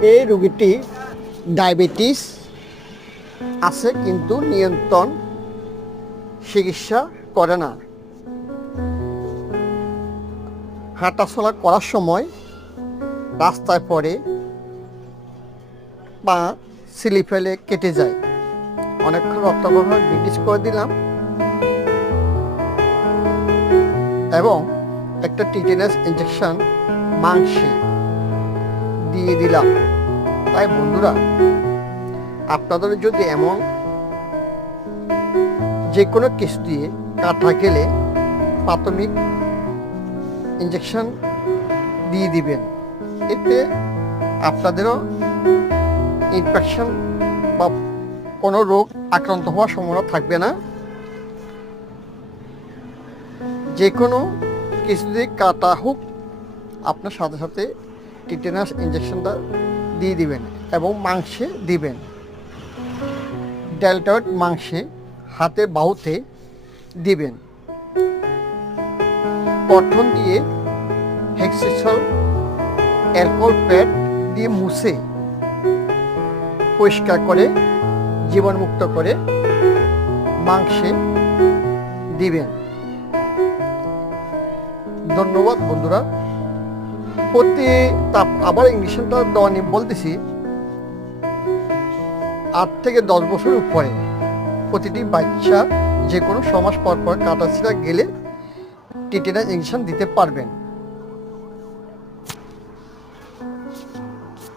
এই রোগীটি ডায়াবেটিস আছে কিন্তু নিয়ন্ত্রণ চিকিৎসা করে না। হাঁটাচলা করার সময় রাস্তায় পড়ে পা সিলি ফেলে কেটে যায়। অনেকক্ষণ রক্তপ্রবাহ ব্রিটিশ করে দিলাম। এবং একটা টিটেনাস ইঞ্জেকশন মাংসে দিয়ে দিলাম। তাই বন্ধুরা, আপনাদের যদি এমন যে কোনো কিছু দিয়ে কাটা গেলে প্রাথমিক ইঞ্জেকশন দিয়ে দিবেন। এতে আপনাদেরও ইনফেকশন বা কোনো রোগ আক্রান্ত হওয়ার সম্ভাবনা থাকবে না। যে কোনো কিছু দিয়ে কাটা হোক, আপনার সাথে সাথে টিটেনাস ইঞ্জেকশনটা দিয়ে দিবেন এবং মাংসে দিবেন। ডেল্টয়েড মাংসে হাতে বাহুতে দিবেন। পঠন দিয়ে হেক্সিসল অ্যালকোহল প্যাড দিয়ে মুছে পরিষ্কার করে, জীবাণুমুক্ত করে মাংসে দিবেন। ধন্যবাদ বন্ধুরা। প্রতি তাপ আবার ইঞ্জেকশনটা দেওয়া নিয়ে বলতেছি। আট থেকে দশ বছর উপরে প্রতিটি বাচ্চা যে কোনো সমাজ পর পর কাটাছিরা গেলে টিটেনাস ইঞ্জেকশন দিতে পারবেন।